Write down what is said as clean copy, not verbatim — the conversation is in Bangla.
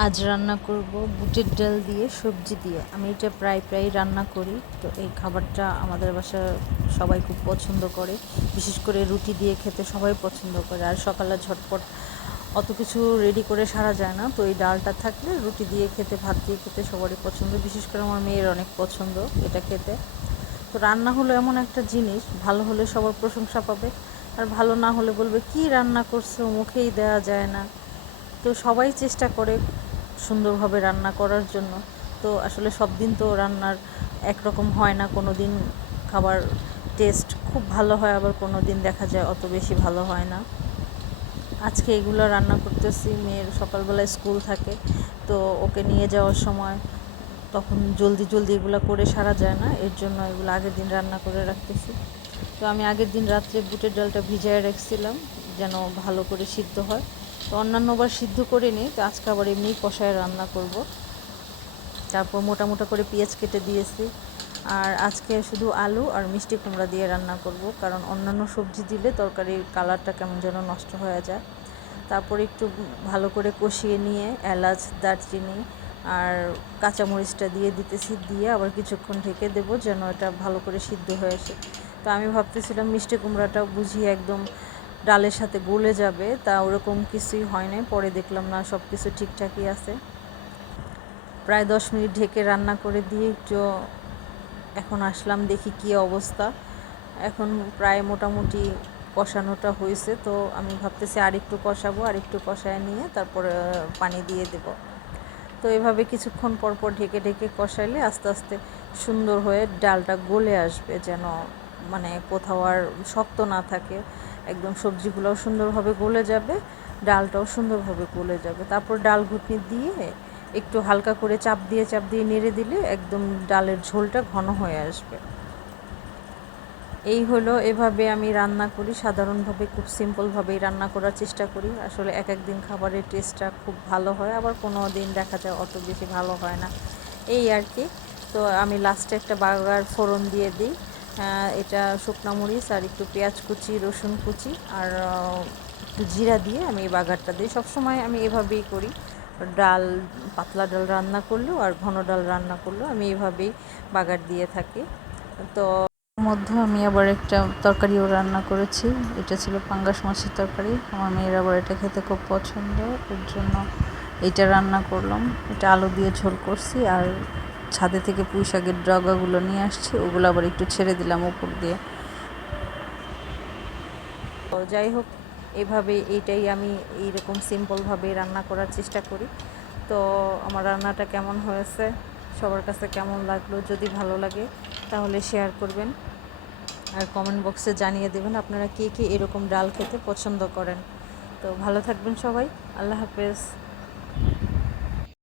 আজ রান্না করব বুটের ডাল দিয়ে সবজি দিয়ে। আমি এটা প্রায় রান্না করি। তো এই খাবারটা আমাদের বাসায় সবাই খুব পছন্দ করে, বিশেষ করে রুটি দিয়ে খেতে সবাই পছন্দ করে। আর সকালে ঝটপট অত কিছু রেডি করে সারা যায় না, তো এই ডালটা থাকলে রুটি দিয়ে খেতে, ভাত দিয়ে খেতে সবারই পছন্দ, বিশেষ করে আমার মেয়ের অনেক পছন্দ এটা খেতে। তো রান্না হলো এমন একটা জিনিস, ভালো হলে সবার প্রশংসা পাবে, আর ভালো না হলে বলবে কি রান্না করছো, মুখেই দেওয়া যায় না। তো সবাই চেষ্টা করে সুন্দরভাবে রান্না করার জন্য। তো আসলে সব দিন তো রান্নার একরকম হয় না, কোনো দিন খাবার টেস্ট খুব ভালো হয়, আবার কোনো দিন দেখা যায় অত বেশি ভালো হয় না। আজকে এগুলো রান্না করতেছি, মেয়ের সকালবেলায় স্কুল থাকে, তো ওকে নিয়ে যাওয়ার সময় তখন জলদি এগুলো করে সারা যায় না, এর জন্য এগুলো আগের দিন রান্না করে রাখতেছি। তো আমি আগের দিন রাত্রে বুটের ডালটা ভিজিয়ে রাখছিলাম যেন ভালো করে সিদ্ধ হয়। তো অন্যান্যবার সিদ্ধ করে নিই, তো আজকে আবার এমনি কষায় রান্না করব। তারপর মোটা করে পেঁয়াজ কেটে দিয়েছি। আর আজকে শুধু আলু আর মিষ্টি কুমড়া দিয়ে রান্না করব, কারণ অন্যান্য সবজি দিলে তরকারির কালারটা কেমন যেন নষ্ট হয়ে যায়। তারপর একটু ভালো করে কষিয়ে নিয়ে এলাচ, দারচিনি আর কাঁচামরিচটা দিয়ে দিতেছি, দিয়ে আবার কিছুক্ষণ ঢেকে দেবো যেন এটা ভালো করে সিদ্ধ হয়ে আসে। তো আমি ভাবতেছিলাম মিষ্টি কুমড়াটা বুঝিয়ে একদম ডালের সাথে গলে যাবে, তা ওরকম কিছুই হয় না। পরে দেখলাম না, সব কিছু ঠিকঠাকই আছে। প্রায় 10 মিনিট ঢেকে রান্না করে দিয়ে একটু এখন আসলাম, দেখি কী অবস্থা। এখন প্রায় মোটামুটি কষানোটা হয়েছে, তো আমি ভাবতেছি আরেকটু কষাবো, আরেকটু কষায় নিয়ে তারপরে পানি দিয়ে দেব। তো এভাবে কিছুক্ষণ পর ঢেকে কষাইলে আস্তে আস্তে সুন্দর হয়ে ডালটা গলে আসবে, যেন মানে কোথাও আর শক্ত না থাকে। একদম সবজিগুলোও সুন্দরভাবে গলে যাবে, ডালটাও সুন্দরভাবে গলে যাবে। তারপর ডাল ঘুটনি দিয়ে একটু হালকা করে চাপ দিয়ে নেড়ে দিলে একদম ডালের ঝোলটা ঘন হয়ে আসবে। এই হলো, এভাবে আমি রান্না করি সাধারণভাবে, খুব সিম্পলভাবেই রান্না করার চেষ্টা করি। আসলে এক দিন খাবারের টেস্টটা খুব ভালো হয়, আবার কোনো দিন দেখা যায় অত বেশি ভালো হয় না, এই আর কি। তো আমি লাস্টে একটা বাগার ফোড়ন দিয়ে দিই। এটা শুকনো মরিচ আর একটু পেঁয়াজ কুচি, রসুন কুচি আর একটু জিরা দিয়ে আমি এই বাগারটা দিই। সবসময় আমি এভাবেই করি, ডাল, পাতলা ডাল রান্না করলেও আর ঘন ডাল রান্না করলেও আমি এভাবেই বাগার দিয়ে থাকি। তো মধ্যে আমি আবার একটা তরকারিও রান্না করেছি, এটা ছিল পাঙ্গাস মাছের তরকারি। আমার মেয়ের আবার এটা খেতে খুব পছন্দ, এর জন্য এটা রান্না করলাম। এটা আলু দিয়ে ঝোল করছি, আর ছাদে থেকে পুঁই শাকের ডগাগুলো নিয়ে আসছি, ওগুলো আবার একটু ছেড়ে দিলাম উপর দিয়ে। তো যাই হোক, এভাবে এইটাই আমি এইরকম সিম্পলভাবে রান্না করার চেষ্টা করি। তো আমার রান্নাটা কেমন হয়েছে, সবার কাছে কেমন লাগলো, যদি ভালো লাগে তাহলে শেয়ার করবেন, আর কমেন্ট বক্সে জানিয়ে দেবেন আপনারা কে এরকম ডাল খেতে পছন্দ করেন। তো ভালো থাকবেন সবাই, আল্লাহ হাফেজ।